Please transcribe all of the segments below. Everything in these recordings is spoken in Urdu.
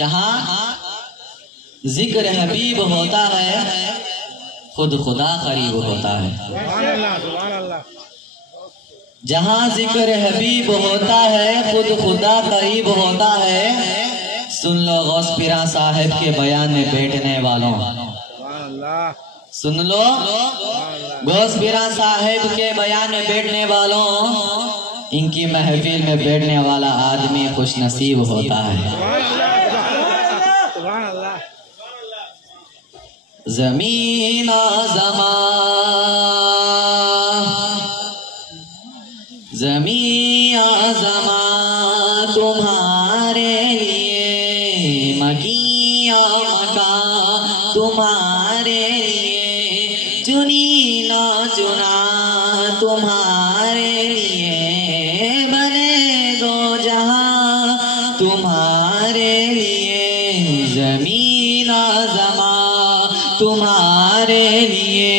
جہاں ذکر حبیب ہوتا ہے خود خدا قریب ہوتا ہے. جہاں ذکر حبیب ہوتا ہے خود خدا قریب ہوتا ہے. سن لو غوث پیرا صاحب کے بیان میں بیٹھنے والوں، سن لو غوث پیرا صاحب کے بیان میں بیٹھنے والوں، ان کی محفل میں بیٹھنے والا آدمی خوش نصیب ہوتا ہے. زمین آزمان، زمین آزمان تمہارے لیے، مکین مکان تمہارے لیے، چنی نہ چنا تمہارے لیے، بنے دو جہاں تمہارے لیے. زمین آزمان تمہارے لیے،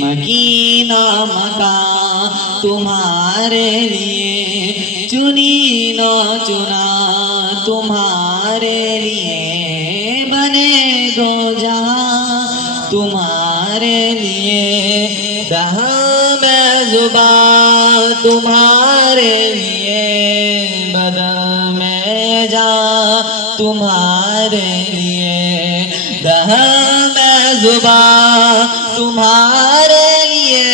مکین مکان تمہارے لیے، چنی نہ چنا تمہارے لیے، بنے دو جہاں تمہارے لیے. دہاں میں زبان تمہارے لیے، بدن میں جان تمہارے لیے. دہاں میں زبان تمہارے لیے،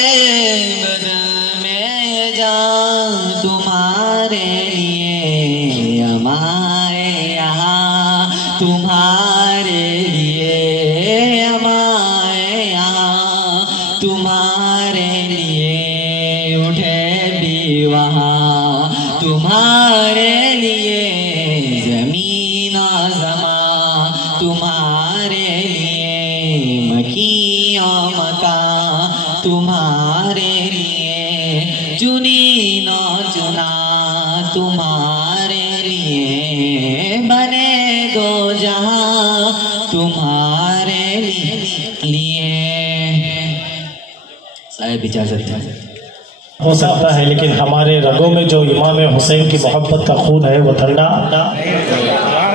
بدن میں جان تمہارے لیے. ہمارے یہاں تمہارے لیے، ہمارے یہاں تمہارے لیے، اٹھے بھی وہاں تمہارے لیے. زمین آزمان تمہارے لیے، مکین مکان تمہارے لیے، چنی نہ چنا تمہارے لیے، بنے دو جہاں تمہارے لیے. صاحب اجازت ہے. ہو سکتا ہے لیکن ہمارے رگوں میں جو امام حسین کی محبت کا خون ہے وہ ٹھنڈا.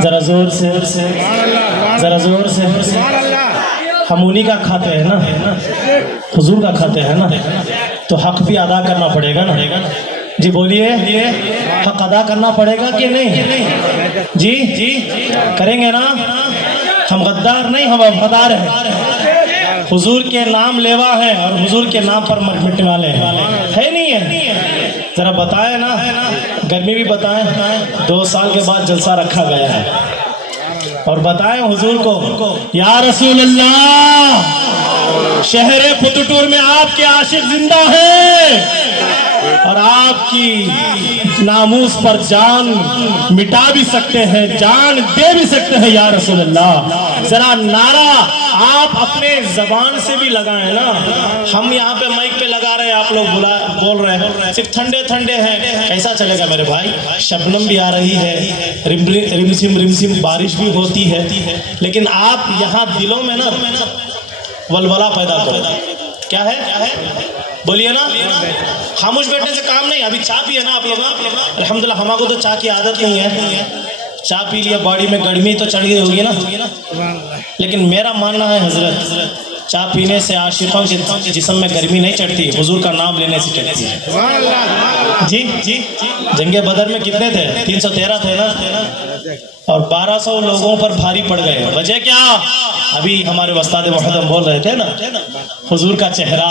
ذرا زور سے، ذرا زور سے. ہم انہی کا کھاتے ہیں نا، حضور کا کھاتے ہیں نا، تو حق بھی ادا کرنا پڑے گا نا. جی بولیے، حق ادا کرنا پڑے گا کہ نہیں؟ جی کریں گے نا. ہم غدار نہیں، ہم وفادار ہیں. حضور کے نام لیوا ہے اور حضور کے نام پر مٹنے والے ہیں، ہے نہیں ہے؟ ذرا بتائیں نا، گرمی بھی بتائیں. 2 سال کے بعد جلسہ رکھا گیا ہے، اور بتائیں حضور کو، یا رسول اللہ شہر پتٹور میں آپ کے عاشق زندہ ہیں اور آپ کی ناموس پر جان مٹا بھی سکتے ہیں، جان دے بھی سکتے ہیں یا رسول اللہ. ذرا نعرہ آپ اپنے زبان سے بھی لگائیں نا. ہم یہاں پہ مائک پہ لگا رہے ہیں، آپ لوگ بول رہے ہیں، صرف ٹھنڈے ٹھنڈے ہیں. کیسا چلے گا میرے بھائی؟ شبنم بھی آ رہی ہے، رمسم رمسم بارش بھی ہوتی ہے، لیکن آپ یہاں دلوں میں نا ولولہ پیدا کرو. کیا ہے بولیے نا. خاموش بیٹھنے سے کام نہیں. ابھی چائے پیے نا آپ لوگ؟ الحمدللہ ہمارے کو تو چائے کی عادت نہیں ہے. چائے پی لیا، باڈی میں گرمی تو چڑھ گئی ہوگی نا. لیکن میرا ماننا ہے حضرت، چائے پینے سے عاشقوں کے جسم میں گرمی نہیں چڑھتی، حضور کا نام لینے سے چڑھتی ہے. جی جنگ بدر میں کتنے تھے؟ 313 تھے نا، اور 1200 لوگوں پر بھاری پڑ گئے. وجہ کیا؟ ابھی ہمارے استاد محترم بول رہے تھے نا، حضور کا چہرہ.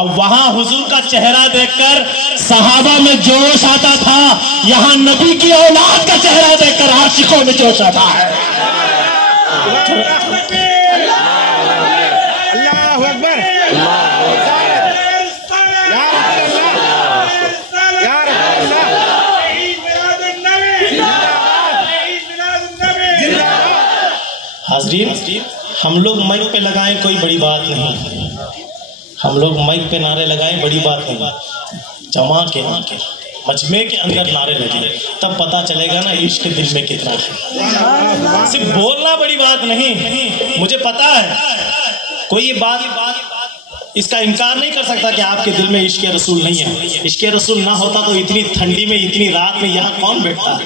اب وہاں حضور کا چہرہ دیکھ کر صحابہ میں جوش آتا تھا، یہاں نبی کی اولاد کا چہرہ دیکھ کر عاشقوں میں جوش آتا ہے. اللہ اکبر. حاضرین، ہم لوگ مائک پہ لگائیں کوئی بڑی بات نہیں، ہم لوگ مائک پہ نعرے لگائیں بڑی بات نہیں. جمع کے مجمع کے اندر نعرے لگیں، تب پتہ چلے گا نا عشق دل میں کتنا ہے. صرف بولنا بڑی بات نہیں. مجھے پتا ہے کوئی یہ بات اس کا انکار نہیں کر سکتا کہ آپ کے دل میں عشق رسول نہیں ہے. عشق رسول نہ ہوتا تو اتنی ٹھنڈی میں اتنی رات میں یہاں کون بیٹھتا ہے؟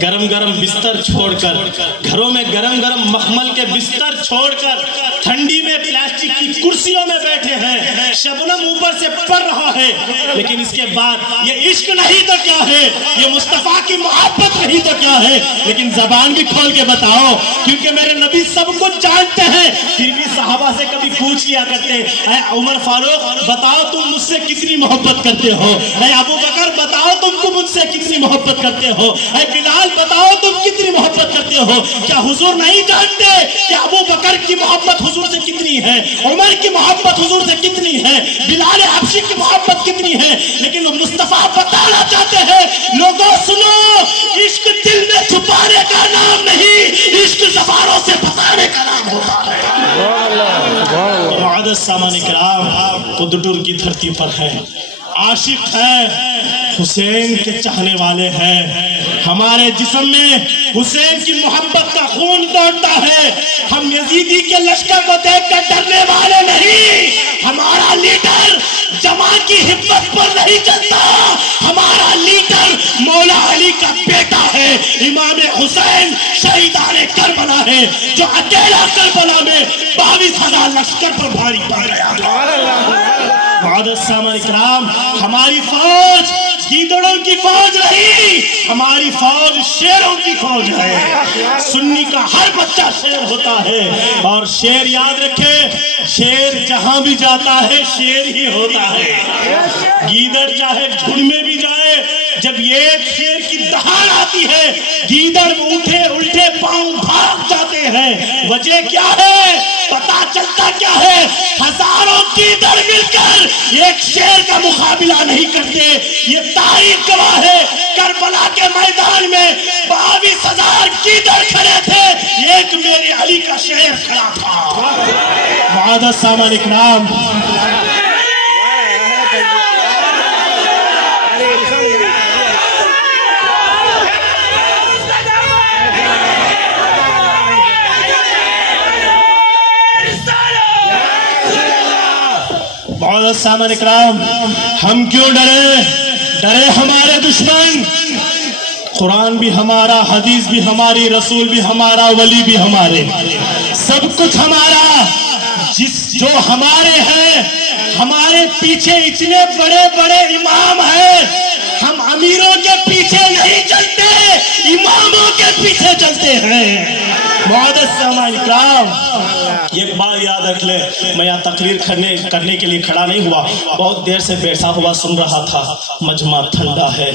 گرم گرم بستر چھوڑ کر، گھروں میں گرم گرم مخمل کے بستر چھوڑ کر ٹھنڈی میں پلاسٹک کی کرسیوں میں بیٹھے ہیں، شبنم اوپر سے پڑ رہا ہے، لیکن اس کے بعد یہ عشق نہیں تو کیا ہے، یہ مصطفیٰ کی محبت نہیں تو کیا ہے، لیکن زبان بھی کھول کے بتاؤ، کیونکہ میرے نبی سب کچھ جانتے ہیں، پھر بھی صحابہ سے کبھی پوچھ لیا کرتے، اے عمر فاروق بتاؤ تم مجھ سے کتنی محبت کرتے ہو، اے ابو بکر بتاؤ تم کو مجھ سے کتنی محبت کرتے ہو، اے بلال بتاؤ تم کتنی محبت کرتے ہو۔ کیا حضور نہیں جانتے کہ ابو بکر کی محبت حضور سے کتنی ہے، عمر کی محبت حضور سے کتنی ہے، بلال حبشی کی محبت کتنی ہے؟ لیکن مصطفیٰ بتانا چاہتے ہیں، لوگوں سنو، عشق دل میں چھپانے کا نام نہیں، عشق زبانوں سے بتانے کا نام ہوتا ہے۔ معزز سامان اکرام، قدر کی دھرتی پر ہے، عاشق ہے، حسین کے چاہنے والے ہیں، ہمارے جسم میں حسین کی محبت کا خون دوڑتا ہے، ہم یزیدی کے لشکر کو دیکھ کر ڈرنے والے نہیں، ہمارا لیڈر جماع کی ہمت پر نہیں چلتا، ہمارا لیڈر مولا علی کا بیٹا ہے، امام حسین شہیدان کربلا ہے، جو اکیلا کربلا میں 22,000 لشکر پر بھاری پڑ گیا۔ معزز سامان اکرام، ہماری فوج گیدڑوں کی فوج نہیں، ہماری فوج شیروں کی فوج ہے، سنی کا ہر بچہ شیر ہوتا ہے، اور شیر یاد رکھے، شیر جہاں بھی جاتا ہے شیر ہی ہوتا ہے، گیدڑ چاہے جھڑ میں بھی جائے، جب ایک شیر کی دہاڑ آتی ہے گیدڑ اٹھے الٹے پاؤں بھاگ جاتے ہیں، وجہ کیا ہے پتا چلتا کیا ہے، ہزاروں گیدڑ مل کر ایک شیر کا مقابلہ نہیں کرتے، یہ تاریخ گواہ ہے، کربلا کے میدان میں 22,000 گیدڑ کھڑے تھے، ایک میرے علی کا شیر کھڑا تھا۔ معزز سامان اکرام، معزز سامان اکرام، ہم کیوں ڈرے ہمارے دشمن، قرآن بھی ہمارا، حدیث بھی ہماری، رسول بھی ہمارا، ولی بھی ہمارے، سب کچھ ہمارا، جو ہمارے ہیں، ہمارے پیچھے اتنے بڑے بڑے امام ہیں، ہم امیروں کے پیچھے نہیں چلتے، اماموں کے پیچھے چلتے ہیں۔ معزز سامان اکرام، ایک بات یاد رکھ لے، میں یہاں تقریر کرنے کے لیے کھڑا نہیں ہوا، بہت دیر سے بیٹھا ہوا سن رہا تھا، مجمع ٹھنڈا ہے،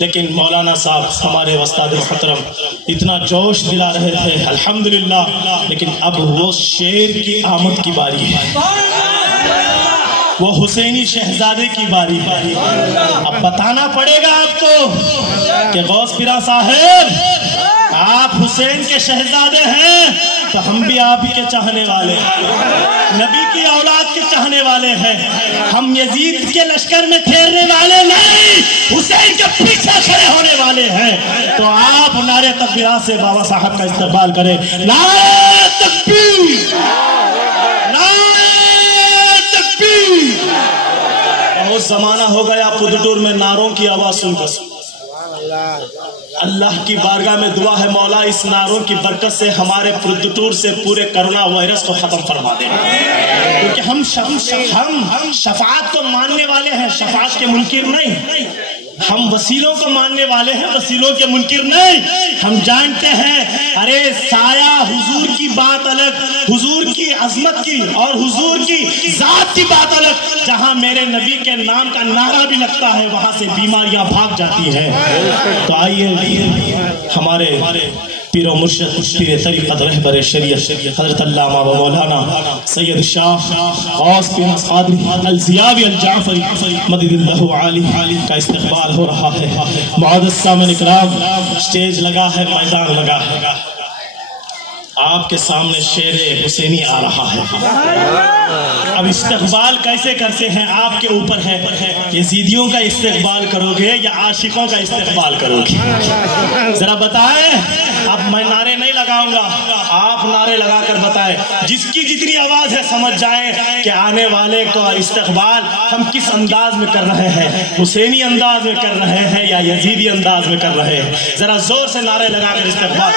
لیکن مولانا صاحب ہمارے استاد محترم اتنا جوش دلا رہے تھے، الحمدللہ، لیکن اب وہ شیر کی آمد کی باری ہے، وہ حسینی شہزادے کی باری ہے، اب بتانا پڑے گا آپ کو کہ غوث پرا صاحب آپ حسین کے شہزادے ہیں تو ہم بھی آپ کے چاہنے والے ہیں، نبی کی اولاد کے چاہنے والے ہیں، ہم یزید کے لشکر میں ٹھہرنے والے نہیں، حسین کے پیچھے کھڑے ہونے والے ہیں، تو آپ نعرے تکبیرات سے بابا صاحب کا استقبال کریں، نعرہ تکبیر، نعرہ تکبیر۔ بہت زمانہ ہو گیا پدٹور میں نعروں کی آواز سن کر، اللہ کی بارگاہ میں دعا ہے مولا اس نعروں کی برکت سے ہمارے پدٹور سے پورے کرونا وائرس کو ختم فرما دے، کیونکہ ہم شفاعت کو ماننے والے ہیں، شفاعت کے منکر نہیں، ہم وسیلوں کو ماننے والے ہیں، وسیلوں کے منکر نہیں، ہم جانتے ہیں ارے سایہ حضور کی بات الگ، حضور کی عظمت کی اور حضور کی ذات کی بات الگ، جہاں میرے نبی کے نام کا نعرہ بھی لگتا ہے وہاں سے بیماریاں بھاگ جاتی ہیں۔ تو آئیے ہمارے پیر و مرشد پیر طریقت رہبر شریعت حضرت علامہ و مولانا سید شاہ غوث بن قادری الزیاوی الجعفری مدد اللہ علی کا استقبال ہو رہا ہے۔ معزز سامعین اکرام، سٹیج لگا ہے، میدان لگا ہے، آپ کے سامنے شعر حسینی آ رہا ہے. اب استقبال کیسے کرتے ہیں آپ کے اوپر ہے. یزیدیوں کا استقبال کرو گے یا عاشقوں کا استقبال کرو گے؟ ذرا بتائیں. اب میں نعرے نہیں لگاؤں گا، آپ نعرے لگا کر بتائیں. جس کی جتنی آواز ہے سمجھ جائیں کہ آنے والے کا استقبال ہم کس انداز میں کر رہے ہیں. حسینی انداز میں کر رہے ہیں یا یزیدی انداز میں کر رہے ہیں؟ ذرا زور سے نعرے لگا کر استقبال.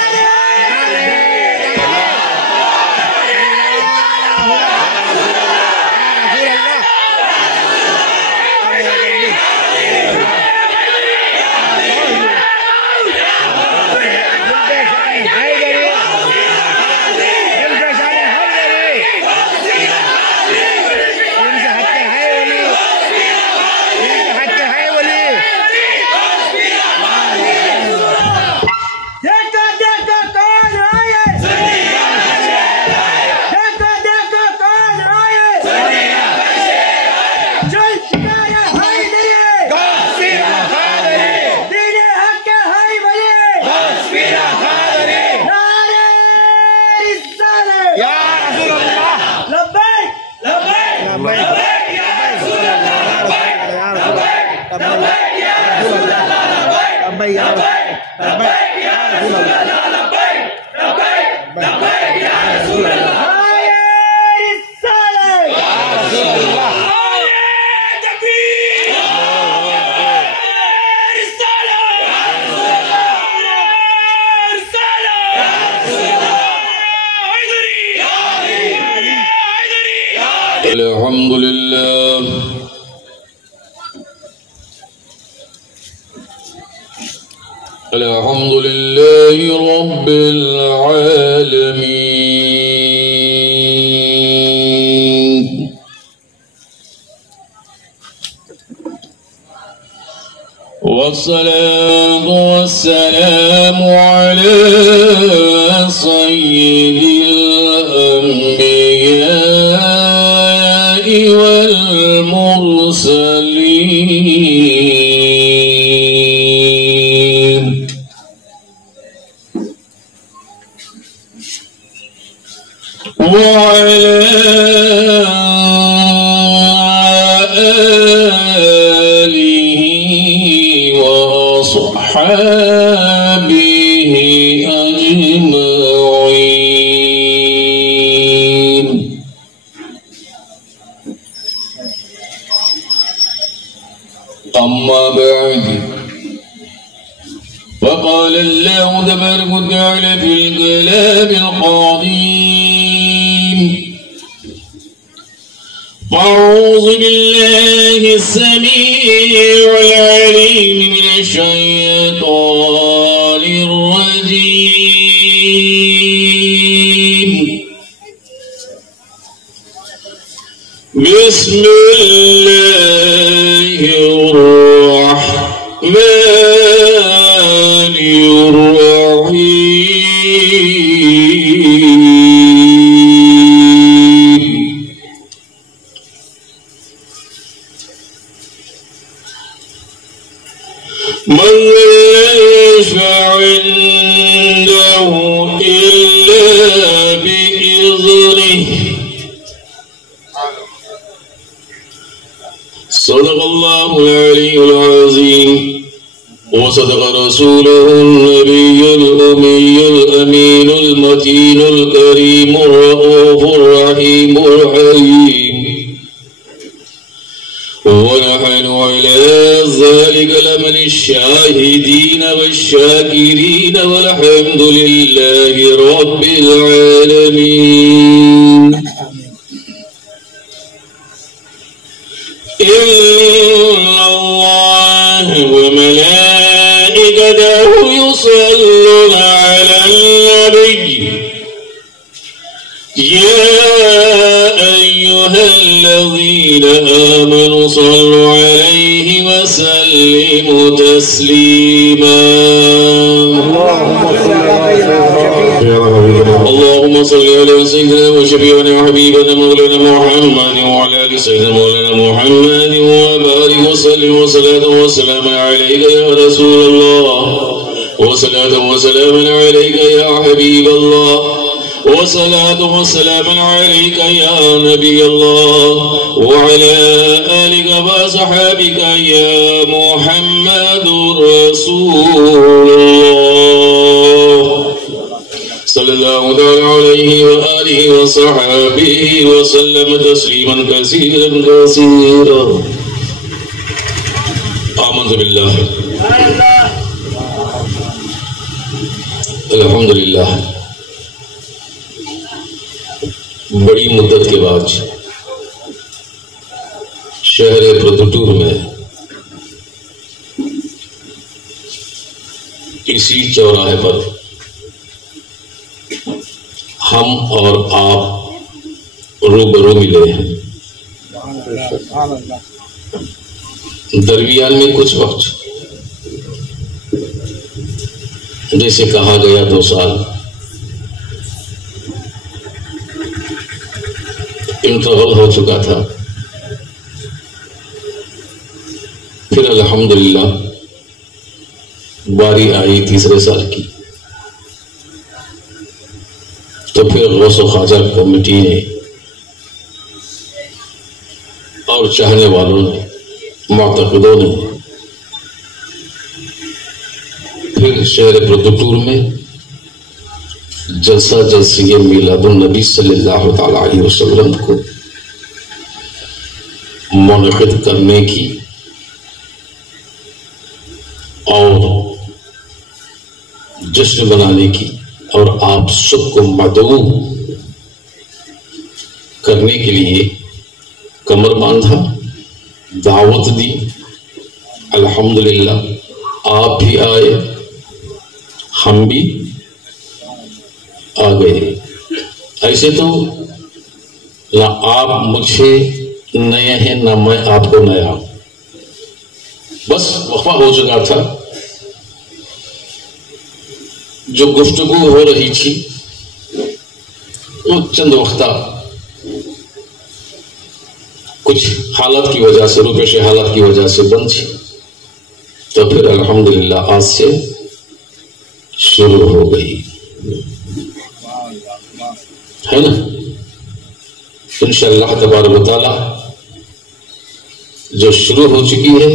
الحمد لله الحمد لله رب العالمين والصلاة والسلام على سيد الأنبياء والمرسلين وعلى آله وصحبه أجمعين. أما بعد، فقال الله تبارك وتعالى في الكلام القديم: أعوذ بالله السميع العليم من الشيطان الرجيم. بسم الله الرحمن الرحيم. من لا يشفع عنده إلا بإذنه. صدق الله العلي العظيم وصدق رسوله النبي الأمي الأمين المتين الكريم الرؤوف الرحيم الحليم. ونحن على ذلك لمن الشاهدين والشاكرين والحمد لله رب العالمين. إن الله وملائكته يصلون على النبي يا أيها الذين آمنوا صلوا عليه وسلموا تسليما. اللهم صل على سيدنا وشفيعنا وحبيبنا مولانا محمد وعلى آل سيدنا مولانا محمد وبارك وسلم وصلاة وسلاما عليك يا رسول الله وصلاة وسلاما عليك يا حبيب الله وصلاة وسلام عليك يا نبي الله وعلى آلك وصحابك يا محمد رسول الله صلى الله عليه وآله وصحابه وسلم تسليما كثيرا كثيرا. آمنت بالله. الحمدللہ بڑی مدت کے بعد شہر پردوٹور میں اسی چوراہے پر ہم اور آپ روبرو ملے ہیں. درمیان میں کچھ وقت جیسے کہا گیا 2 سال انٹرول ہو چکا تھا. پھر الحمدللہ باری آئی 3 سال کی، تو پھر غوث و خواجہ کمیٹی نے اور چاہنے والوں نے، معتقدوں نے پھر شہر پردوٹور میں جلسہ جلسیہ میلاد النبی صلی اللہ تعالی علیہ وسلم کو منعقد کرنے کی اور جشن منانے کی اور آپ سب کو مدعو کرنے کے لیے کمر باندھا، دعوت دی. الحمدللہ آپ بھی آئے، ہم بھی آ گئے. ایسے تو نہ آپ مجھے نئے ہیں نہ میں آپ کو نیا، بس وقفہ ہو چکا تھا. جو گفتگو ہو رہی تھی وہ چند وقتہ کچھ حالت کی وجہ سے، روپیش حالت کی وجہ سے بند تھی. تو پھر الحمدللہ آج سے شروع ہو گئی ہے نا. انشاءاللہ تبارک و تعالی جو شروع ہو چکی ہے،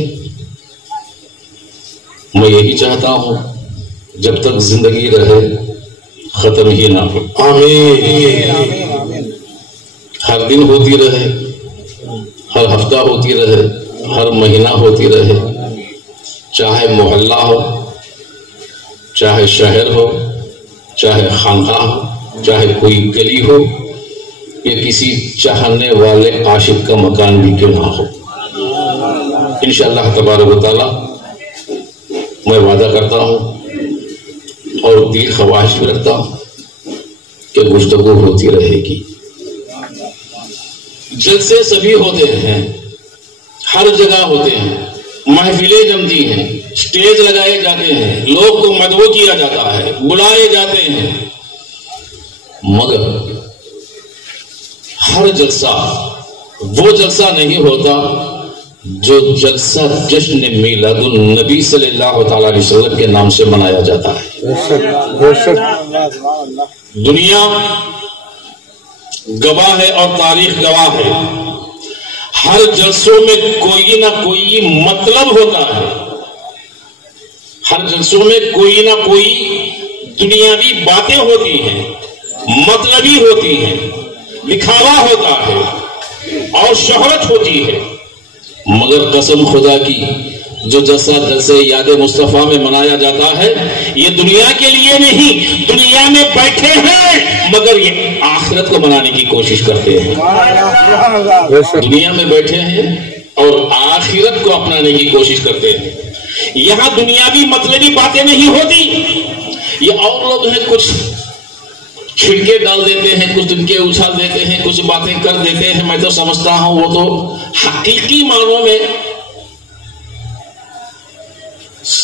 میں یہی چاہتا ہوں جب تک زندگی رہے ختم ہی نہ ہو. آمین. ہر دن ہوتی رہے، ہر ہفتہ ہوتی رہے، ہر مہینہ ہوتی رہے، چاہے محلہ ہو، چاہے شہر ہو، چاہے خانقاہ ہو، چاہے کوئی گلی ہو، یا کسی چاہنے والے عاشق کا مکان بھی کیوں نہ ہو. انشاءاللہ تبارک و تعالی میں وعدہ کرتا ہوں اور دل خواہش بھی رکھتا ہوں کہ گفتگو ہوتی رہے گی. جلسے سبھی ہوتے ہیں، ہر جگہ ہوتے ہیں، محفلیں جمتی ہیں، سٹیج لگائے جاتے ہیں، لوگ کو مدعو کیا جاتا ہے، بلائے جاتے ہیں، مگر ہر جلسہ وہ جلسہ نہیں ہوتا جو جلسہ جشن میلاد النبی صلی اللہ تعالی علیہ وسلم کے نام سے منایا جاتا ہے. دنیا گواہ ہے اور تاریخ گواہ ہے، ہر جلسوں میں کوئی نہ کوئی مطلب ہوتا ہے، ہر جلسوں میں کوئی نہ کوئی دنیاوی باتیں ہوتی ہیں، مطلبی ہوتی ہیں، دکھاوا ہوتا ہے اور شہرت ہوتی ہے. مگر قسم خدا کی جو جلسہ یاد مصطفیٰ میں منایا جاتا ہے، یہ دنیا کے لیے نہیں، دنیا میں بیٹھے ہیں مگر یہ آخرت کو منانے کی کوشش کرتے ہیں. دنیا میں بیٹھے ہیں اور آخرت کو اپنانے کی کوشش کرتے ہیں. یہاں دنیاوی مطلبی باتیں نہیں ہوتی. یہ اور لوگ ہیں، کچھ چھڑکے ڈال دیتے ہیں، کچھ دن کے اچھال دیتے ہیں، کچھ باتیں کر دیتے ہیں. میں تو سمجھتا ہوں وہ تو حقیقی معنوں میں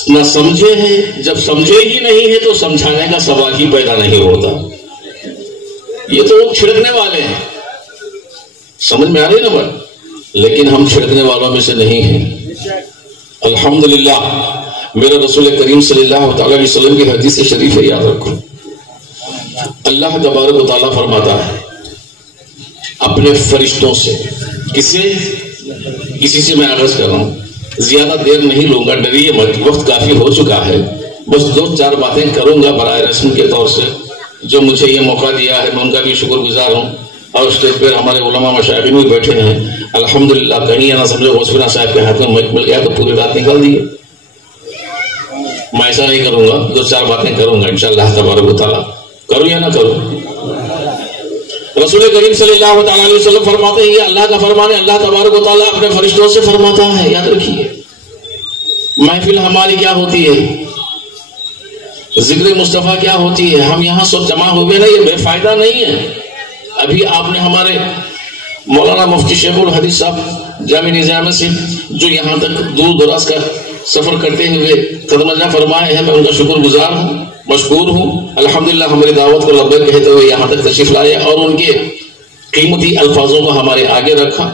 نہ سمجھے ہیں. جب سمجھے ہی نہیں ہے تو سمجھانے کا سوال ہی پیدا نہیں ہوتا. یہ تو چھڑکنے والے ہیں، سمجھ میں آ رہی نا بات، لیکن ہم چھڑکنے والوں میں سے نہیں ہیں. الحمدللہ میرا رسول کریم صلی اللہ تعالی علیہ وسلم کی حدیث شریف ہے، یاد رکھو. اللہ تبارک و تعالیٰ فرماتا ہے اپنے فرشتوں سے، کسی سے میں عرض کر رہا ہوں، زیادہ دیر نہیں لوں گا، ڈریے مت، وقت کافی ہو چکا ہے، بس 2-4 باتیں کروں گا براہ رسم کے طور سے، جو مجھے یہ موقع دیا ہے میں ان کا بھی شکر گزار ہوں، اور اسٹیج پر ہمارے علماء مشائخین بھی بیٹھے ہیں، الحمدللہ کہیں نہ سمجھو غوث صاحب کے ہاتھ میں مائک مل گیا تو پوری رات نکال دیے، میں ایسا نہیں کروں گا، 2-4 باتیں کروں گا انشاءاللہ تبارک و تعالیٰ، کروں یا نہ کروں؟ رسول کریم صلی اللہ تعالیٰ علیہ وسلم فرماتے ہیں یہ اللہ کا فرمان ہے، اللہ تبارک و تعالیٰ اپنے فرشتوں سے فرماتا ہے، یاد رکھیے۔ محفل ہماری کیا ہوتی ہے، ذکر مصطفیٰ کیا ہوتی ہے، ہم یہاں سب جمع ہوئے نا، یہ بے فائدہ نہیں ہے۔ ابھی آپ نے ہمارے مولانا مفتی شیخ الحدیث صاحب جامع نظامیہ سے جو یہاں تک دور دراز کا سفر کرتے ہوئے قدم جا فرمائے ہیں، میں ان کا شکر گزار ہوں، مشکور ہوں، الحمدللہ ہماری دعوت کو لبیک کہتے ہوئے یہاں تک تشریف لائے اور ان کے قیمتی الفاظوں کو ہمارے آگے رکھا۔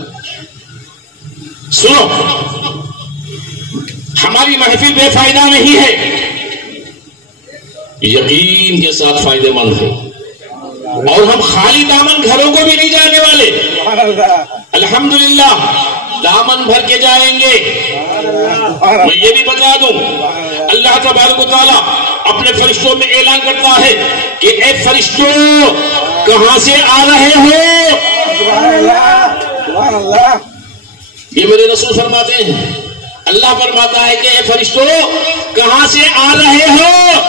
سنو، ہماری محفل بے فائدہ نہیں ہے، یقین کے ساتھ فائدہ مند ہے، اور ہم خالی دامن گھروں کو بھی نہیں جانے والے، الحمدللہ دامن بھر کے جائیں گے۔ میں یہ بھی بتا دوں، اللہ تبارک و تعالیٰ اپنے فرشتوں میں اعلان کرتا ہے کہ اے فرشتوں کہاں سے آ رہے ہو؟ یہ میرے رسول فرماتے ہیں، اللہ فرماتا ہے کہ اے فرشتوں کہاں سے آ رہے ہو؟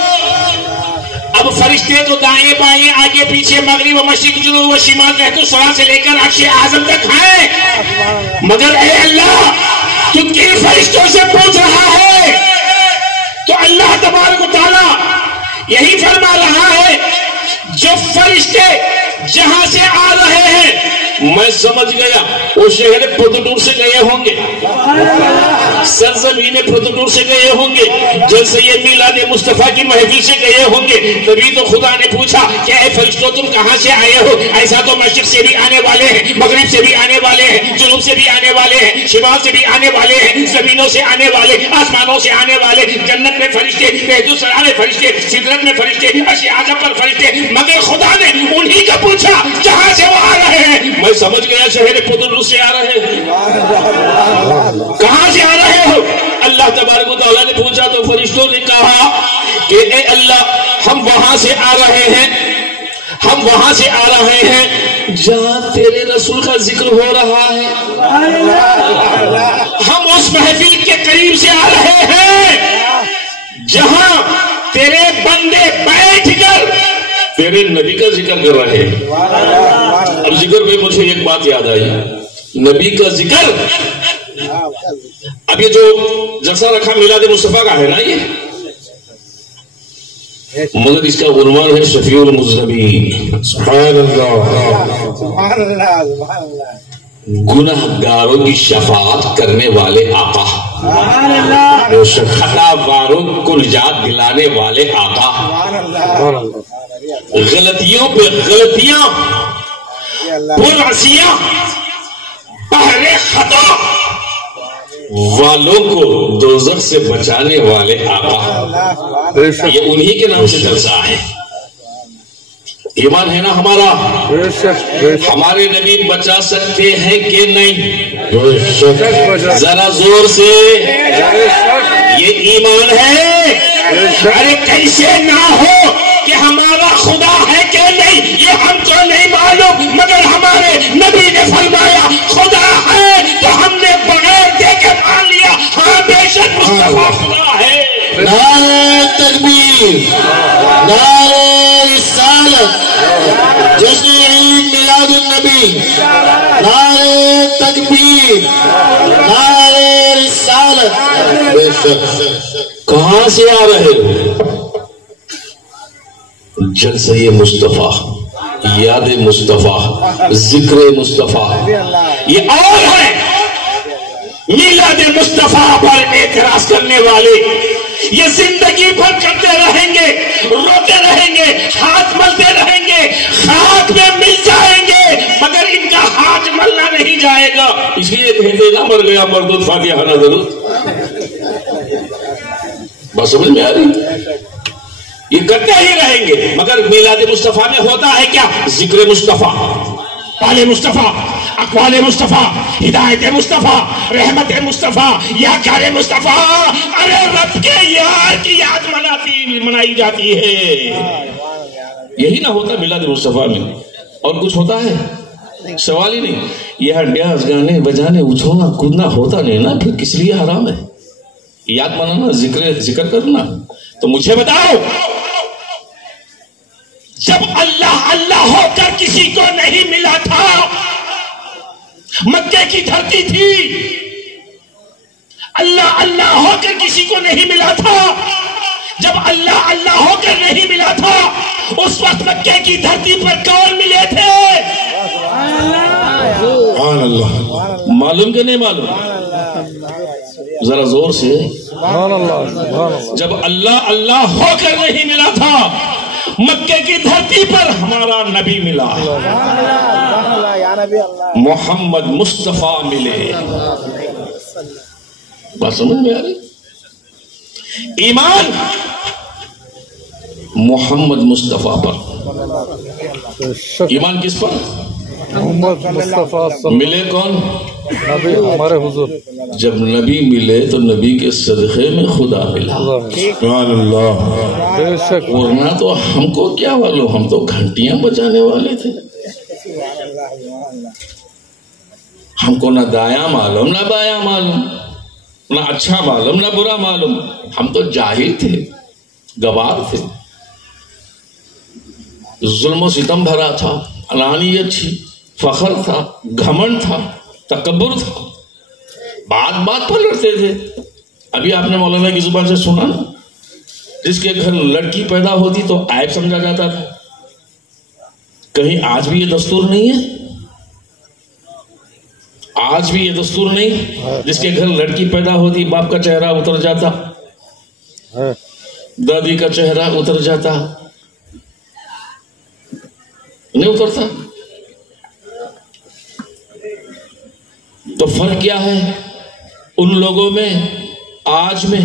اب فرشتے تو دائیں بائیں آگے پیچھے مغرب و مشرق جنوب و شمال رہت السرا سے لے کر عرش اعظم تک ہیں، مگر اے اللہ تو کن فرشتوں سے پوچھ رہا ہے؟ تو اللہ تبارک و تعالیٰ یہی فرما رہا ہے جو فرشتے جہاں سے آ رہے ہیں میں سمجھ گیا وہ شہر پردور سے گئے ہوں گے، سرزمین پردور سے گئے ہوں گے، جیسے یہ میلاد مصطفیٰ کی محفل سے گئے ہوں گے۔ تبھی تو خدا نے پوچھا کہ اے فرشتوں تم کہاں سے آئے ہو؟ ایسا تو مشرق سے بھی آنے والے ہیں، مغرب سے بھی آنے والے ہیں، جنوب سے بھی آنے والے ہیں، شمال سے بھی آنے والے ہیں، زمینوں سے آنے والے، آسمانوں سے آنے والے، جنت میں فرشتے، رہت السرا میں فرشتے، سدرت میں فرشتے، عرش اعظم پر فرشتے، مگر خدا نے انہی کا پوچھا جہاں سے وہ آ رہے ہیں۔ میں سمجھ گیا شہر پردور سے آ رہے ہیں، کہاں سے آ رہے ہو؟ اللہ تبارک و تعالیٰ نے پوچھا تو فرشتوں نے کہا کہ اے اللہ ہم وہاں سے آ رہے ہیں، ہم وہاں سے آ رہے ہیں جہاں تیرے رسول کا ذکر ہو رہا ہے، ہم اس محفل کے قریب سے آ رہے ہیں جہاں تیرے بندے بیٹھ کر تیرے نبی کا ذکر کر رہے ہیں۔ اب ذکر میں مجھے ایک بات یاد آئی، نبی کا ذکر، اب یہ جو جلسہ رکھا میلاد مصطفیٰ کا ہے نا، یہ مگر اس کا عنوان ہے شفیع المذنبین، سبحان اللہ، گناہ گاروں کی شفاعت کرنے والے آقا، خطا واروں کو نجات دلانے والے آقا، غلطیوں پہ غلطیاں، پرعصیاں، پہرے خطا والوں کو دوزخ سے بچانے والے آقا، یہ انہی کے نام سے جلسہ ہے۔ ایمان ہے نا ہمارا؟ ہمارے نبی بچا سکتے ہیں کہ نہیں؟ ذرا زور سے، یہ ایمان ہے؟ ارے کیسے نہ ہو کہ ہمارا خدا ہے کہ نہیں یہ ہم کو نہیں معلوم، مگر ہمارے نبی نے فرمایا خدا ہے تو ہم نے بغیر دیکھے مان لیا ہاں بے شک مصطفیٰ خدا ہے۔ نعرہ تکبیر، نعرہ رسالت، جشن عید میلاد النبی، نعرہ تکبیر، نعرہ رسالت۔ بے شک کہاں سے آ رہے ہو؟ جلسہ مصطفیٰ، یاد مصطفیٰ، ذکر مصطفیٰ، یہ اور ہے میلاد مصطفیٰ پر اعتراض کرنے والے یہ زندگی بھر کرتے رہیں گے، روتے رہیں گے، ہاتھ ملتے رہیں گے، خاک میں مل جائیں گے، مگر ان کا ہاتھ ملنا نہیں جائے گا۔ اس لیے کہتے نہ مر گیا مردود فاتحہ نہ درود، بس سمجھ میں آ رہی؟ یہ کرتے ہی رہیں گے، مگر میلاد مصطفیٰ میں ہوتا ہے کیا؟ ذکر مصطفیٰ، پال مصطفیٰ، اقوال مصطفیٰ، ہدایت مصطفیٰ، رحمت مصطفیٰ، یادگار مصطفیٰ، ارے رب کے یار کی یاد منائی جاتی ہے۔ یہی نہ ہوتا میلاد مصطفیٰ میں، اور کچھ ہوتا ہے؟ سوال ہی نہیں۔ یہ ڈانس گانے بجانے اچھونا کودنا ہوتا نہیں نا، پھر کس لیے حرام ہے؟ یاد منانا، ذکر کرنا۔ تو مجھے بتاؤ، جب اللہ اللہ ہو کر کسی کو نہیں ملا تھا، مکے کی دھرتی تھی، اللہ اللہ ہو کر کسی کو نہیں ملا تھا، جب اللہ اللہ ہو کر نہیں ملا تھا، اس وقت مکے کی دھرتی پر کون ملے تھے؟ سبحان اللہ۔ معلوم کہ نہیں معلوم؟ ذرا زور سے۔ جب اللہ اللہ ہو کر نہیں ملا تھا، مکے کی دھرتی پر ہمارا نبی ملا، محمد مصطفیٰ ملے۔ بات سمجھ میں آ رہی؟ ایمان محمد مصطفیٰ پر، ایمان کس پر؟ ملے کون؟ نبی ہمارے حضور۔ جب نبی ملے تو نبی کے صدقے میں خدا ملا۔ سبحان اللہ۔ ورنہ تو ہم کو کیا معلوم، ہم تو گھنٹیاں بجانے والے تھے، ہم کو نہ دایاں معلوم نہ بایاں معلوم، نہ اچھا معلوم نہ برا معلوم، ہم تو جاہل تھے، گوار تھے، ظلم و ستم بھرا تھا، انانیت تھی، فخر تھا، گھمنڈ تھا، تکبر تھا، بات بات پر لڑتے تھے۔ ابھی آپ نے مولانا کی زبان سے سنا نا، جس کے گھر لڑکی پیدا ہوتی تو عیب سمجھا جاتا تھا۔ کہیں آج بھی یہ دستور نہیں ہے؟ آج بھی یہ دستور نہیں؟ جس کے گھر لڑکی پیدا ہوتی باپ کا چہرہ اتر جاتا، دادی کا چہرہ اتر جاتا، نہیں اترتا؟ تو فرق کیا ہے ان لوگوں میں آج میں؟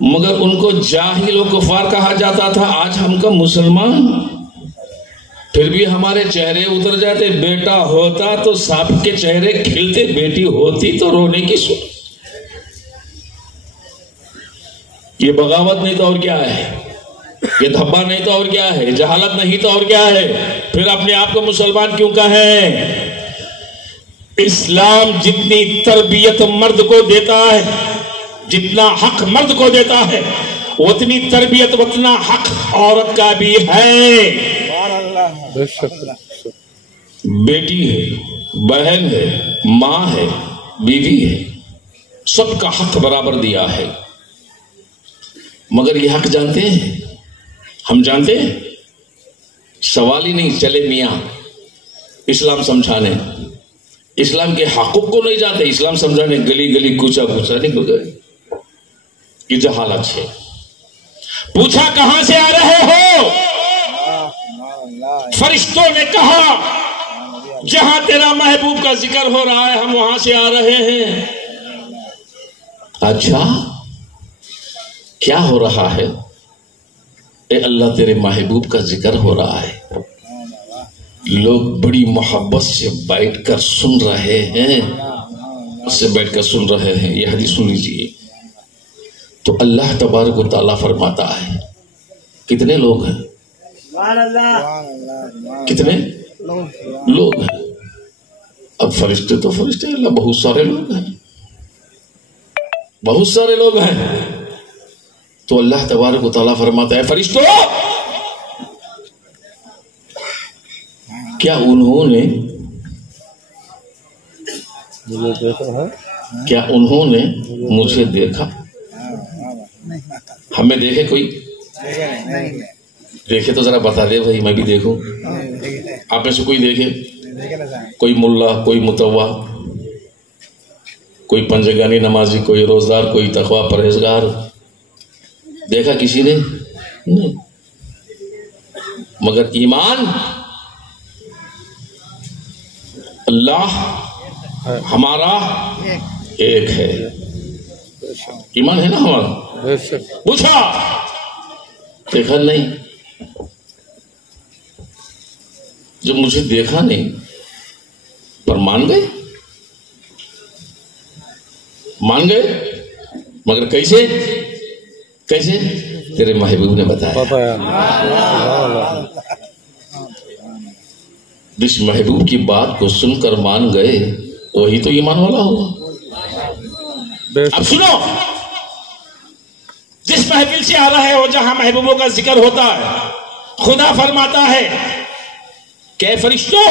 مگر ان کو جاہل و کفار کہا جاتا تھا، آج ہم کا مسلمان، پھر بھی ہمارے چہرے اتر جاتے۔ بیٹا ہوتا تو سانپ کے چہرے کھلتے، بیٹی ہوتی تو رونے کی سن۔ یہ بغاوت نہیں تو اور کیا ہے؟ یہ دھبا نہیں تو اور کیا ہے؟ جہالت نہیں تو اور کیا ہے؟ پھر اپنے آپ کو مسلمان کیوں کہیں؟ اسلام جتنی تربیت مرد کو دیتا ہے، جتنا حق مرد کو دیتا ہے، اتنی تربیت اتنا حق عورت کا بھی ہے۔ بیٹی ہے، بہن ہے، ماں ہے، بیوی ہے، سب کا حق برابر دیا ہے۔ مگر یہ حق جانتے ہیں؟ ہم جانتے ہیں؟ سوال ہی نہیں، چلے میاں اسلام سمجھانے، اسلام کے حقوق کو نہیں جانتے، اسلام سمجھانے گلی گلی کوچا کوچا نکل گئے۔ یہ جہالت ہے۔ پوچھا کہاں سے آ رہے ہو؟ فرشتوں نے کہا جہاں تیرا محبوب کا ذکر ہو رہا ہے ہم وہاں سے آ رہے ہیں۔ اچھا کیا ہو رہا ہے؟ اے اللہ تیرے محبوب کا ذکر ہو رہا ہے، لوگ بڑی محبت سے بیٹھ کر سن رہے ہیں، اس سے بیٹھ کر سن رہے ہیں۔ یہ حدیث سن لیجیے۔ تو اللہ تبارک و تعالیٰ فرماتا ہے کتنے لوگ ہیں؟ کتنے لوگ ہیں؟ اب فرشتے تو فرشتے، اللہ بہت سارے لوگ ہیں، بہت سارے لوگ ہیں۔ تو اللہ تبارک و تعالیٰ فرماتا ہے فرشتوں کیا انہوں نے مجھے دیکھا؟ ہمیں دیکھے کوئی؟ دیکھے تو ذرا بتا دے بھائی، میں بھی دیکھوں۔ آپ میں سے کوئی دیکھے؟ کوئی ملا، کوئی متوا، کوئی پنجگانی نمازی، کوئی روزدار، کوئی تقوی پرہیزگار دیکھا کسی نے؟ نہیں۔ مگر ایمان اللہ ہمارا ایک ہے، ایمان ہے نا ہمارا؟ پوچھا دیکھا نہیں، جو مجھے دیکھا نہیں پر مان گئے، مان گئے، مگر کیسے کیسے؟ تیرے محبوب نے بتایا۔ جس محبوب کی بات کو سن کر مان گئے وہی تو ایمان والا ہوگا۔ اب سنو، جس محفل سے آ رہا ہے وہ جہاں محبوبوں کا ذکر ہوتا ہے، خدا فرماتا ہے کہ فرشتوں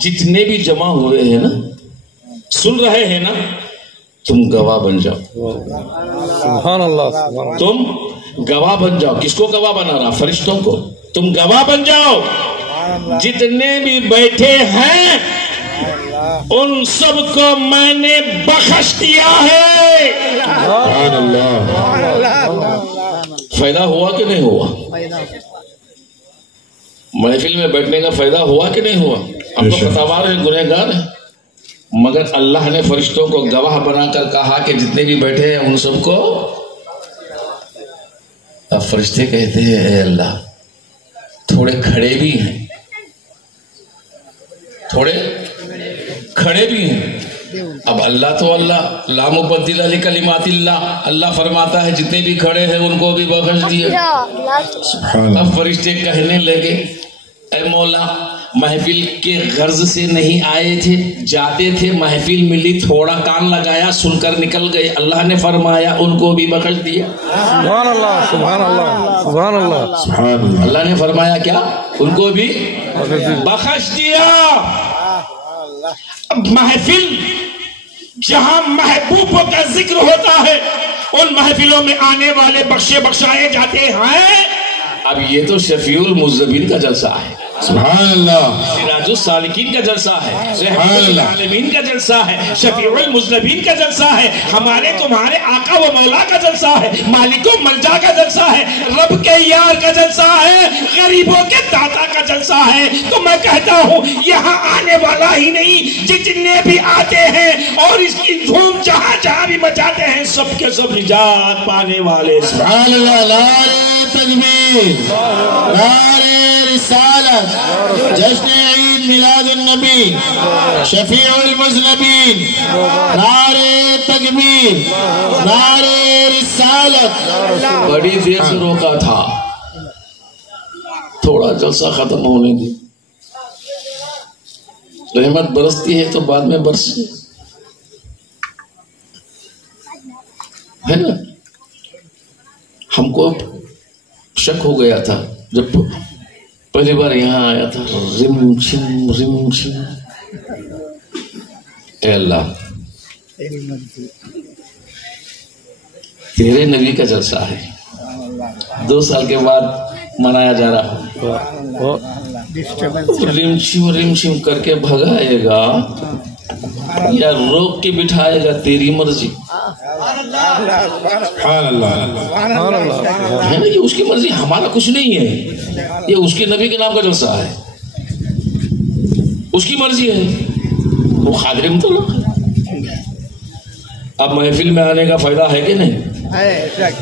جتنے بھی جمع ہوئے ہیں نا، سن رہے ہیں نا، تم گواہ بن جاؤ۔ سبحان اللہ، تم گواہ بن جاؤ۔ کس کو گواہ بنا رہا؟ فرشتوں کو۔ تم گواہ بن جاؤ، جتنے بھی بیٹھے ہیں ان سب کو میں نے بخش دیا ہے۔ سبحان اللہ۔ فائدہ ہوا کہ نہیں ہوا؟ محفل میں بیٹھنے کا فائدہ ہوا کہ نہیں ہوا؟ ہم تو خطاوار ہیں، گنہگار ہیں، مگر اللہ نے فرشتوں کو گواہ بنا کر کہا کہ جتنے بھی بیٹھے ہیں ان سب کو۔ اب فرشتے کہتے ہیں اے اللہ، تھوڑے کھڑے بھی ہیں، تھوڑے کھڑے بھی ہیں۔ اب اللہ تو اللہ، لا مبدل لکلمات اللہ، اللہ فرماتا ہے جتنے بھی کھڑے ہیں ان کو بھی بخش دیا۔ اب فرشتے کہنے لگے اے مولا، محفل کے غرض سے نہیں آئے تھے، جاتے تھے، محفل ملی، تھوڑا کان لگایا، سن کر نکل گئے، اللہ نے فرمایا ان کو بھی بخش دیا۔ سبحان اللہ، سبحان اللہ، سبحان اللہ، سبحان اللہ۔ اللہ نے فرمایا کیا؟ ان کو بھی بخش دیا۔ اب محفل جہاں محبوبوں کا ذکر ہوتا ہے ان محفلوں میں آنے والے بخشے بخشائے جاتے ہیں۔ اب یہ تو شفیع المذنبین کا جلسہ ہے، سبحان اللہ، سراج السالکین کا جلسہ ہے، رحمت للعالمین کا جلسہ ہے، شفیع المذنبین کا جلسہ ہے، ہمارے تمہارے آقا و مولا کا جلسہ ہے، مالک و ملجا کا جلسہ ہے، رب کے یار کا جلسہ ہے، غریبوں کے داتا کا جلسہ ہے۔ تو میں کہتا ہوں یہاں آنے والا ہی نہیں، جتنے بھی آتے ہیں اور اس کی دھوم جہاں جہاں بھی مچاتے ہیں سب کے سب نجات پانے والے۔ سبحان اللہ، نعرہ تکبیر، نعرہ رسالت، جشن عید میلاد النبی، شفیع المذنبین، نعرہ تکبیر، نعرہ رسالت۔ بڑی دیر سے روکا تھا، تھوڑا جلسہ ختم ہونے دی، رحمت برستی ہے تو بعد میں برسے، ہے نا؟ ہم کو شک ہو گیا تھا جب پہلی بار یہاں آیا تھا، رم چھم رم چھم۔ اے اللہ، تیرے نبی کا جلسہ ہے، 2 سال کے بعد منایا جا رہا ہے، رم چھم کر کے بھگائے گا یا روک کے بٹھائے گا، تیری مرضی۔ سبحان اللہ، ہے نا؟ یہ اس کی مرضی، ہمارا کچھ نہیں ہے، یہ اس کے نبی کے نام کا جلسہ ہے، اس کی مرضی ہے، وہ قادر مطلق ہے۔ اب محفل میں آنے کا فائدہ ہے کہ نہیں؟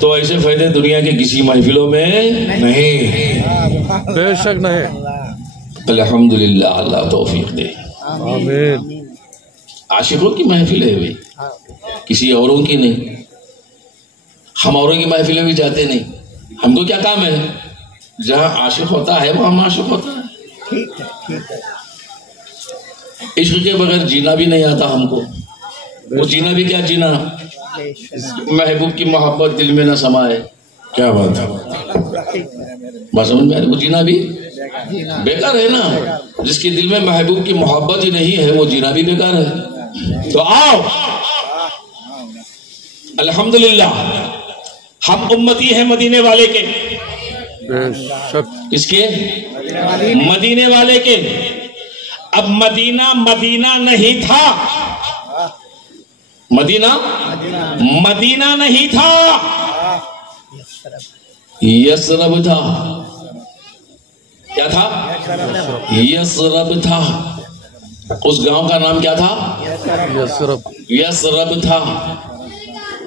تو ایسے فائدے دنیا کے کسی محفلوں میں نہیں، بے شک نہیں۔ الحمدللہ، اللہ توفیق دے۔ آمین۔ عاشقوں کی محفل ہے بھائی، کسی اوروں کی نہیں۔ ہم اوروں کی محفلیں بھی جاتے نہیں، ہم کو کیا کام ہے؟ جہاں عاشق ہوتا ہے وہاں معشوق ہوتا ہے۔ عشق کے بغیر جینا بھی نہیں آتا ہم کو، وہ جینا بھی کیا جینا، محبوب کی محبت دل میں نہ سمائے، کیا بات ہے، بس سمجھ میں وہ جینا بھی بیکار ہے نا۔ جس کے دل میں محبوب کی محبت ہی نہیں ہے وہ جینا بھی بیکار ہے۔ تو آؤ، الحمدللہ ہم امتی ہیں مدینے والے کے، بے شک۔ اس کے مدینے والے کے۔ اب مدینہ مدینہ نہیں تھا، مدینہ مدینہ نہیں تھا، یثرب تھا۔ کیا تھا؟ یثرب تھا۔ اس گاؤں کا نام کیا تھا؟ یثرب تھا۔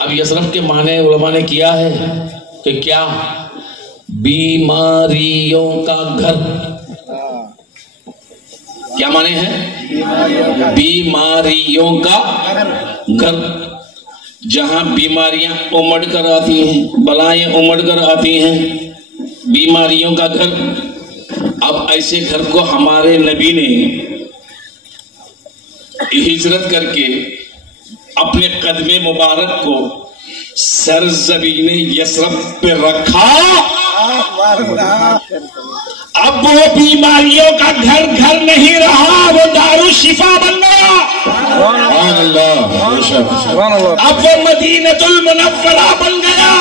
اب یثرب کے معنی علماء نے کیا ہے کہ کیا بیماریوں کا گھر. کیا معنی ہے؟ بیماریوں کا گھر. جہاں بیماریاں امڑ کر آتی ہیں، بلائیں امڑ کر آتی ہیں، بیماریوں کا گھر. اب ایسے گھر کو ہمارے نبی نے ہجرت کر کے اپنے قدم مبارک کو سرزمین یثرب پہ رکھا. اب وہ بیماریوں کا گھر گھر نہیں رہا، وہ دارالشفا بن گیا. سبحان اللہ. اب وہ مدینۃ المنورہ بن گیا.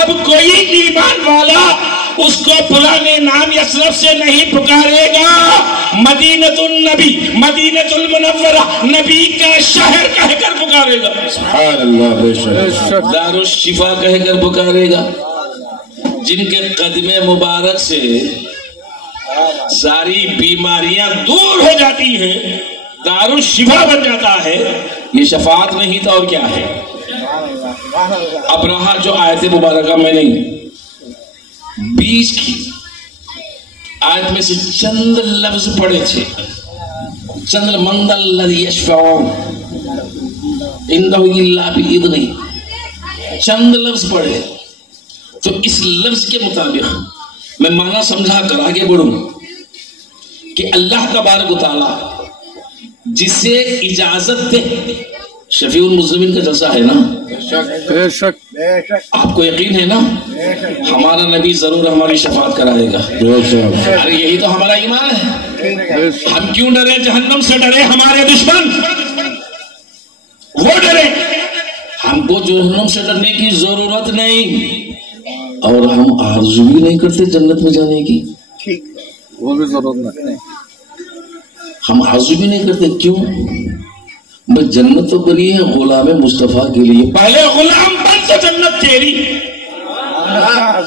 اب کوئی ایمان والا اس کو پرانے نام یثرب سے نہیں پکارے گا، مدینۃ النبی، مدینۃ المنورہ، نبی کا شہر کہہ کر پکارے گا. سبحان اللہ. بے شک. دارالشفا کہہ کر پکارے گا. جن کے قدم مبارک سے ساری بیماریاں دور ہو جاتی ہیں، دارالشفا بن جاتا ہے. یہ شفاعت نہیں تو اور کیا ہے؟ اب رہا جو آیت مبارکہ میں نے 20 کی آیت میں سے چند لفظ پڑھے تھے. چند من الذی یشفع عنده الا باذنہ، چند لفظ پڑھے. تو اس لفظ کے مطابق میں معنی سمجھا کر آگے بڑھوں کہ اللہ تبارک و تعالی جسے اجازت دے. شفیع المذنبین کا جلسہ ہے نا؟ بے شک. آپ کو یقین ہے نا ہمارا نبی ضرور ہماری شفاعت کرائے گا؟ ارے یہی تو ہمارا ایمان ہے. ہم کیوں ڈرے؟ جہنم سے ڈرے ہمارے دشمن، وہ ڈرے. ہم کو جہنم سے ڈرنے کی ضرورت نہیں، اور ہم آرزو بھی نہیں کرتے جنت میں جانے کی. وہ بھی ضرورت نہیں. ہم آرزو بھی نہیں کرتے. کیوں؟ بس جنت تو بنی ہے غلام مصطفیٰ کے لیے. پہلے غلام بن تو جنت تیری.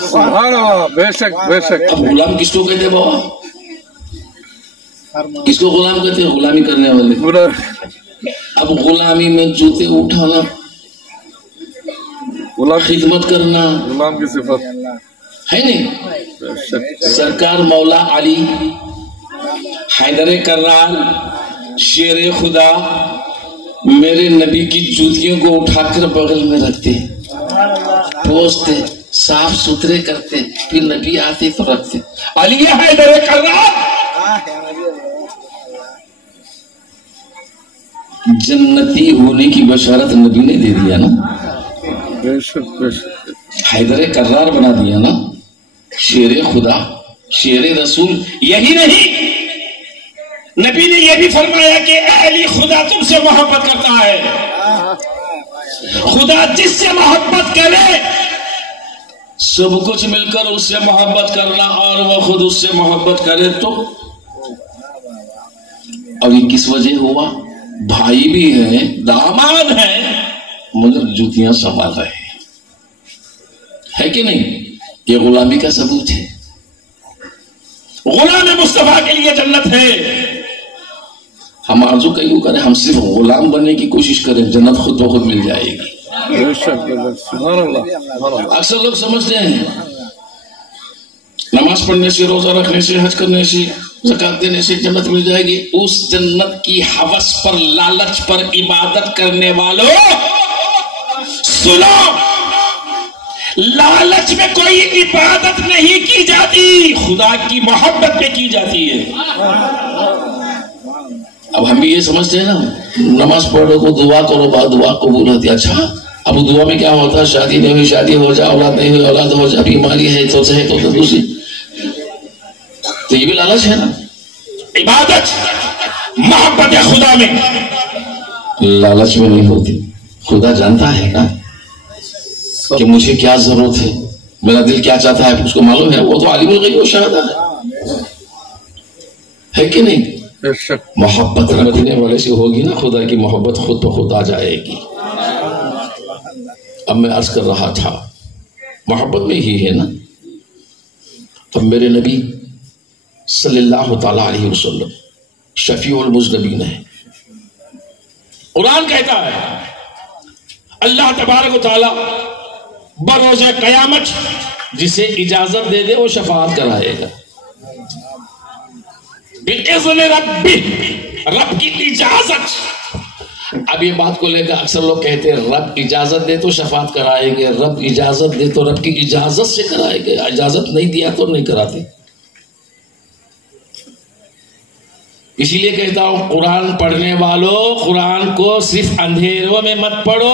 سبحان اللہ. بے شک بے شک. اب غلام کس کو کہتے بابا؟ کس کو غلام کہتے ہیں؟ غلامی کرنے والے. اب غلامی میں جوتے اٹھانا، خدمت کرنا غلام کی صفت ہے نہیں. سرکار مولا علی حیدر کرار شیر خدا میرے نبی کی جوتیوں کو اٹھا کر بغل میں رکھتے، پوچھتے، صاف ستھرے کرتے، پھر نبی آتے تو رکھتے. علی حیدر کرار جنتی ہونے کی بشارت نبی نے دے دیا نا. بے شک بے شک. حیدر کرار بنا دیا نا، شیر خدا، شیر رسول. یہی نہیں، نبی نے یہ بھی فرمایا کہ اے علی خدا تم سے محبت کرتا ہے. خدا جس سے محبت کرے سب کچھ مل کر اس سے محبت کرنا، اور وہ خود اس سے محبت کرے تو. اب یہ کس وجہ ہوا؟ بھائی بھی ہیں، داماد ہیں، مگر جوتیاں سنبھال رہے ہیں، ہے کہ نہیں؟ یہ غلامی کا ثبوت ہے. غلام مصطفیٰ کے لیے جنت ہے. ہم آرزو کیوں کریں؟ ہم صرف غلام بننے کی کوشش کریں، جنت خود بخود مل جائے گی. بے شک سبحان اللہ. اکثر لوگ سمجھتے ہیں نماز پڑھنے سے، روزہ رکھنے سے، حج کرنے سے، زکات دینے سے جنت مل جائے گی. اس جنت کی ہوس پر، لالچ پر عبادت کرنے والوں سنو، لالچ میں کوئی عبادت نہیں کی جاتی، خدا کی محبت پہ کی جاتی ہے. اب ہم بھی یہ سمجھتے ہیں نا نماز پڑھو کو دعا کرو، بعد دعا قبول ہوتی ہے. اچھا اب دعا میں کیا ہوتا ہے؟ شادی نہیں ہوئی شادی ہو جائے، اولاد نہیں ہوئی اولاد ہو جائے، بیماری ہے تو صحت ہو تو دوسری. تو یہ بھی لالچ ہے نا. عبادت محبت خدا میں، لالچ میں نہیں ہوتی. خدا جانتا ہے نا کہ مجھے کیا ضرورت ہے، میرا دل کیا چاہتا ہے، اس کو معلوم ہے. وہ تو عالم الغیب و شہادہ ہے کہ نہیں؟ محبت رکھنے والے سے ہوگی نا خدا کی محبت خود بخود آ جائے گی. اب میں عرض کر رہا تھا محبت میں ہی ہے نا. اب میرے نبی صلی اللہ تعالی علیہ وسلم شفیع المذنبین ہے. قرآن کہتا ہے اللہ تبارک و تعالی بروز قیامت جسے اجازت دے دے وہ شفاعت کرائے گا بِإِذْنِ رَبِّ، رب کی اجازت. اب یہ بات کو لے کر اکثر لوگ کہتے ہیں رب اجازت دے تو شفاعت کرائے گے، رب اجازت دے تو رب کی اجازت سے کرائے گے، اجازت نہیں دیا تو نہیں کراتے. اسی لیے کہتا ہوں قرآن پڑھنے والوں قرآن کو صرف اندھیروں میں مت پڑھو،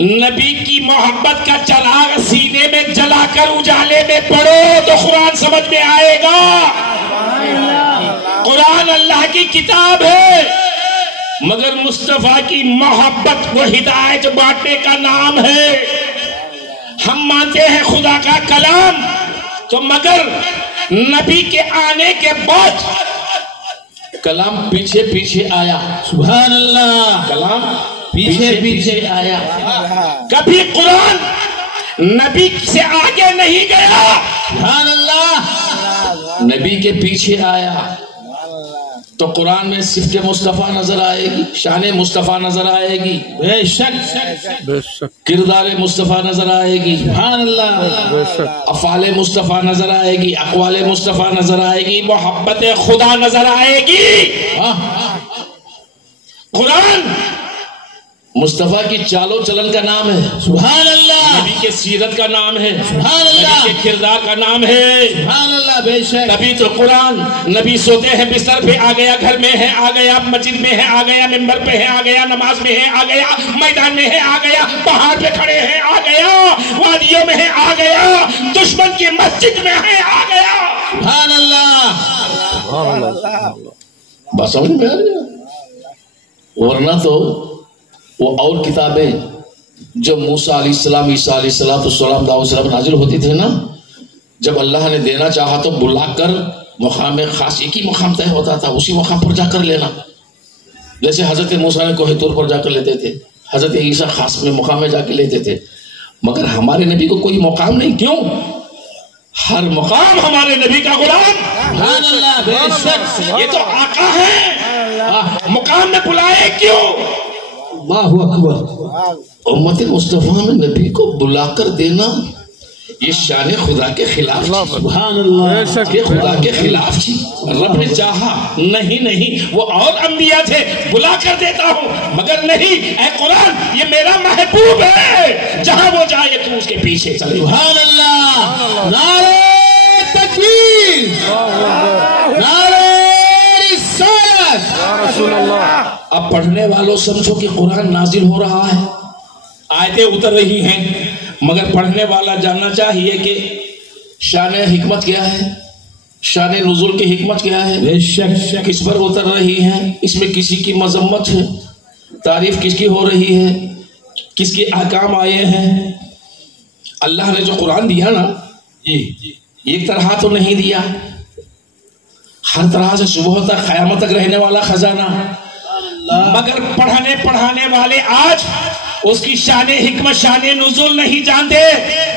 نبی کی محبت کا چراغ سینے میں جلا کر اجالے میں پڑھو تو قرآن سمجھ میں آئے گا. قرآن اللہ کی کتاب ہے مگر مصطفیٰ کی محبت وہ ہدایت بانٹنے کا نام ہے. ہم مانتے ہیں خدا کا کلام تو مگر نبی کے آنے کے بعد کلام پیچھے پیچھے آیا. سبحان اللہ. کلام پیچھے پیچھے آیا. کبھی قرآن نبی سے آگے نہیں گیا، سبحان اللہ. نبی کے پیچھے آیا. تو قرآن میں صفت مصطفیٰ نظر آئے گی، شان مصطفیٰ نظر آئے گی، بے شک بے شک کردار مصطفیٰ نظر آئے گی، سبحان اللہ. بے شک افعال مصطفیٰ نظر آئے گی، اقوال مصطفیٰ نظر آئے گی، محبت خدا نظر آئے گی. قرآن مصطفیٰ کی چالو چلن کا نام ہے، سبحان اللہ. نبی کے سیرت کا نام ہے، سبحان اللہ. نبی کے کردار کا نام ہے. سبحان اللہ. بے شک. نبی تو قرآن، نبی سوتے ہیں بستر پہ آ گیا، گھر میں ہے آ گیا، مسجد میں ہے آ گیا، منبر پہ ہے آ گیا، نماز میں ہے آ گیا، میدان میں ہے آ گیا، پہاڑ پہ کھڑے ہیں آ گیا، وادیوں میں ہے آ گیا، دشمن کی مسجد میں ہے آ گیا. سبحان اللہ. بات سمجھ میں آ گیا. ورنہ تو وہ اور کتابیں جو موسیٰ علیہ السلام، عیسیٰ علیہ السلام داؤد علیہ السلام نازل ہوتی تھے نا، جب اللہ نے دینا چاہا تو بلا کر مقام خاص ایک ہی مقام طے ہوتا تھا، اسی مقام پر جا کر لینا. جیسے حضرت موسیٰ نے کوہ طور پر جا کر لیتے تھے، حضرت عیسیٰ خاص میں مقام میں جا کے لیتے تھے. مگر ہمارے نبی کو کوئی مقام نہیں. کیوں؟ ہر مقام ہمارے نبی کا غلام. سبحان اللہ. بے شک. یہ تو آقا ہے، مقام میں بلائے کیوں؟ اللہ اکبر. امت مصطفیٰ میں نبی کو بلا کر دینا یہ شان خدا کے خلاف تھی. سبحان اللہ. یہ خدا کے خلاف تھی. رب نے چاہا نہیں وہ اور انبیاء تھے، بلا کر دیتا ہوں، مگر نہیں، اے قرآن یہ میرا محبوب ہے، جہاں وہ جائے تو اس کے پیچھے چلے. سبحان اللہ. نعرہ تکبیر. نعرہ رسالت. رسول اللہ. اب پڑھنے والوں سمجھو کہ قرآن نازل ہو رہا ہے، آیتیں اتر رہی ہیں، مگر پڑھنے والا جاننا چاہیے کہ شان حکمت کیا ہے، شان نزول کی حکمت کیا ہے، بے شک. کس پر اتر رہی ہے، اس میں کسی کی مذمت ہے، تعریف کس کی ہو رہی ہے، کس کے احکام آئے ہیں. اللہ نے جو قرآن دیا نا، ایک طرح تو نہیں دیا، ہر طرح سے صبح تک قیامت تک رہنے والا خزانہ. مگر پڑھانے والے آج اس کی شان حکمت، شان نزول نہیں جانتے.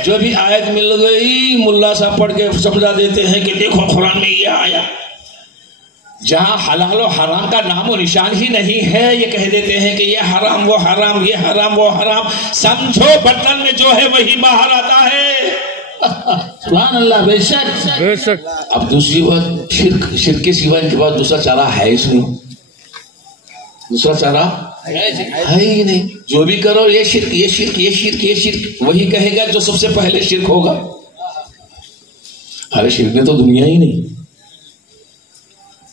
جو بھی آیت مل گئی ملا صاحب پڑھ کے سمجھا دیتے ہیں کہ دیکھو قرآن میں یہ آیا. جہاں حلال و حرام کا نام و نشان ہی نہیں ہے یہ کہہ دیتے ہیں کہ یہ حرام وہ حرام، یہ حرام وہ حرام. سمجھو برتن میں جو ہے وہی باہر آتا ہے. سبحان اللہ. بے شک. بے شک. اب دوسری بات، شرک کے سوا ان کے بعد دوسرا چارہ ہے اس میں، دوسرا چارہ ہے ہی نہیں. جو بھی کرو یہ شرک یہ شرک یہ شرک یہ شرک، وہی کہے گا جو سب سے پہلے شرک ہوگا. ارے شرک نے تو دنیا ہی نہیں،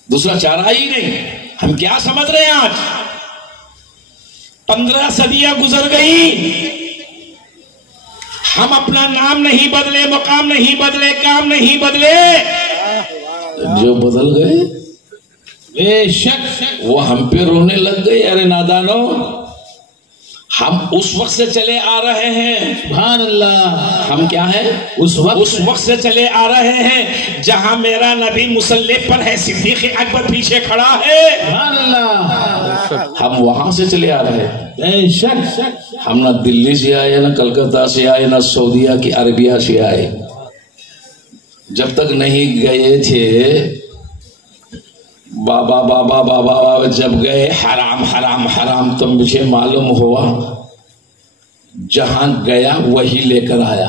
دوسرا چارہ ہی نہیں. ہم کیا سمجھ رہے ہیں؟ آج 15 صدیاں گزر گئی، ہم اپنا نام نہیں بدلے، مقام نہیں بدلے، کام نہیں بدلے. جو بدل گئے بے شک. وہ ہم پہ رونے لگ گئے. ارے نادانو، ہم اس وقت سے چلے آ رہے ہیں. سبحان اللہ. ہم کیا ہیں؟ اس وقت سے چلے آ رہے ہیں جہاں میرا نبی مصلی پر ہے، صدیق اکبر پیچھے کھڑا ہے. سبحان اللہ. ہم وہاں سے چلے آ رہے ہیں. بے شک. ہم نہ دلی سے آئے، نہ کلکتہ سے آئے، نہ سعودیہ کی عربیہ سے آئے. جب تک نہیں گئے تھے بابا بابا بابا بابا، جب گئے حرام حرام حرام تو مجھے معلوم ہوا جہاں گیا وہی لے کر آیا.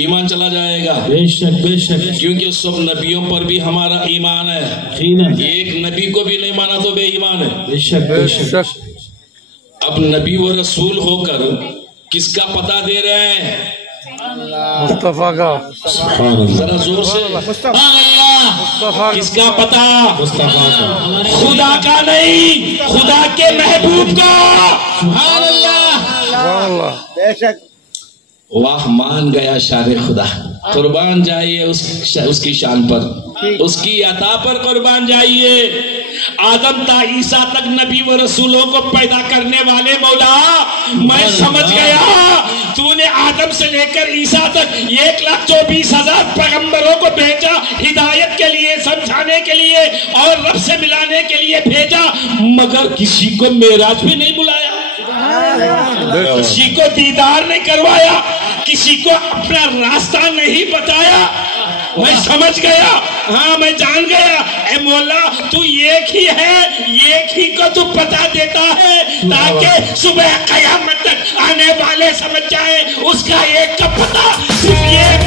ایمان چلا جائے گا، بے شک بے شک، کیونکہ سب نبیوں پر بھی ہمارا ایمان ہے، یقیناً ایک نبی کو بھی نہیں مانا تو بے ایمان ہے۔ بے شک بے شک، اب نبی و رسول ہو کر کس کا پتہ دے رہے ہیں؟ مصطفیٰ کا، ذرا زور سے، مصطفیٰ کس کا پتہ؟ خدا کا نہیں، خدا کے محبوب کا۔ سبحان اللہ، واہ مان گیا شان خدا، قربان جائیے اس کی شان پر، اس کی عطا پر قربان جائیے۔ آدم تا عیسیٰ تک نبی و رسولوں کو پیدا کرنے والے مولا، میں سمجھ گیا تو نے آدم سے لے کر عیسیٰ تک 1,24,000 پیغمبروں کو بھیجا، ہدایت کے لیے، سمجھانے کے لیے اور رب سے ملانے کے لیے بھیجا، مگر کسی کو معراج بھی نہیں بلایا، کسی کو دیدار نہیں کروایا، کسی کو اپنا راستہ نہیں بتایا۔ میں سمجھ گیا، ہاں میں جان گیا، اے مولا تو ایک ہی ہے، ایک ہی کو تو پتہ دیتا ہے تاکہ صبح قیامت تک آنے والے سمجھ جائے اس کا ایک کا پتہ صرف یہ